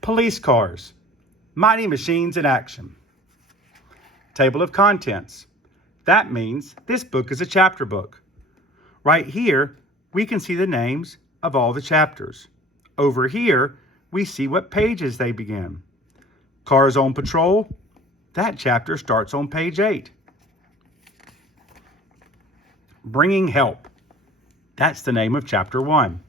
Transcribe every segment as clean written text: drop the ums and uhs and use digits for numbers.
Police cars, mighty machines in action. Table of contents. That means this book is a chapter book. Right here, we can see the names of all the chapters. Over here, we see what pages they begin. Cars on Patrol, that chapter starts on page 8. Bringing Help, that's the name of chapter 1.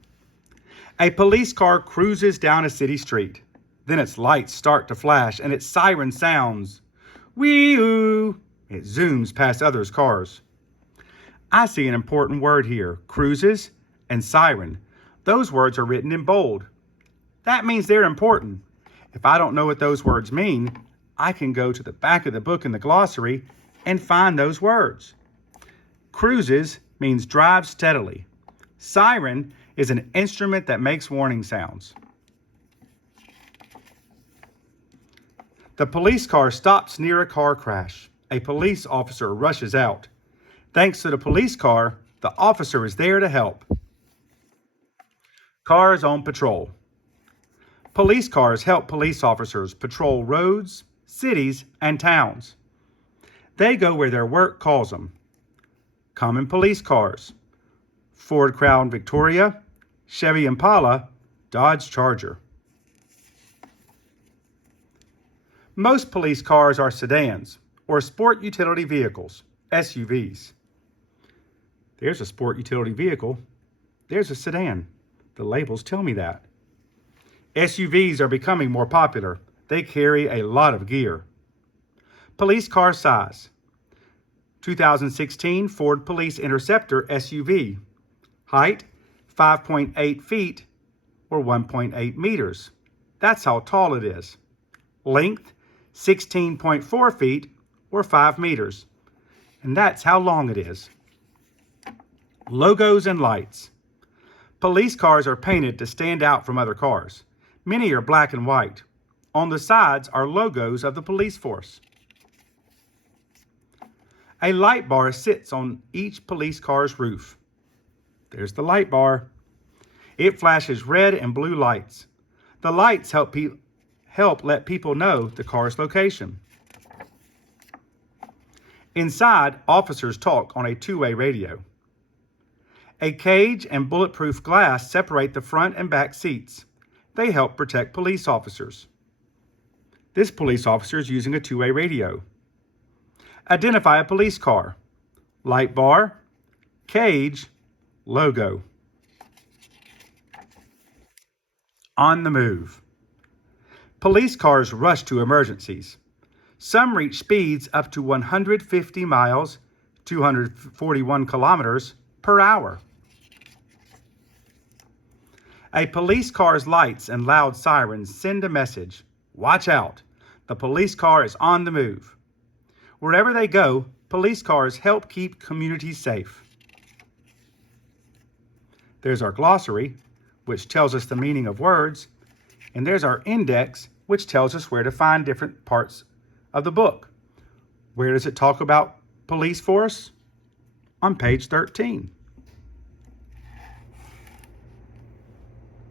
A police car cruises down a city street. Then its lights start to flash and its siren sounds. Wee-oo! It zooms past others' cars. I see an important word here, cruises and siren. Those words are written in bold. That means they're important. If I don't know what those words mean, I can go to the back of the book in the glossary and find those words. Cruises means drive steadily. Siren is an instrument that makes warning sounds. The police car stops near a car crash. A police officer rushes out. Thanks to the police car, the officer is there to help. Cars on Patrol. Police cars help police officers patrol roads, cities, and towns. They go where their work calls them. Common police cars: Ford Crown Victoria, Chevy Impala, Dodge Charger. Most police cars are sedans or sport utility vehicles, SUVs. There's a sport utility vehicle. There's a sedan. The labels tell me that. SUVs are becoming more popular. They carry a lot of gear. Police car size: 2016 Ford Police Interceptor SUV. Height: 5.8 feet or 1.8 meters. That's how tall it is. Length: 16.4 feet or 5 meters. And that's how long it is. Logos and lights. Police cars are painted to stand out from other cars. Many are black and white. On the sides are logos of the police force. A light bar sits on each police car's roof. There's the light bar. It flashes red and blue lights. The lights help let people know the car's location. Inside, officers talk on a two-way radio. A cage and bulletproof glass separate the front and back seats. They help protect police officers. This police officer is using a two-way radio. Identify a police car: light bar, cage, logo. On the move. Police cars rush to emergencies. Some reach speeds up to 150 miles, 241 kilometers per hour. A police car's lights and loud sirens send a message. Watch out. The police car is on the move. Wherever they go, police cars help keep communities safe. There's our glossary, which tells us the meaning of words, and there's our index, which tells us where to find different parts of the book. Where does it talk about police force? On page 13.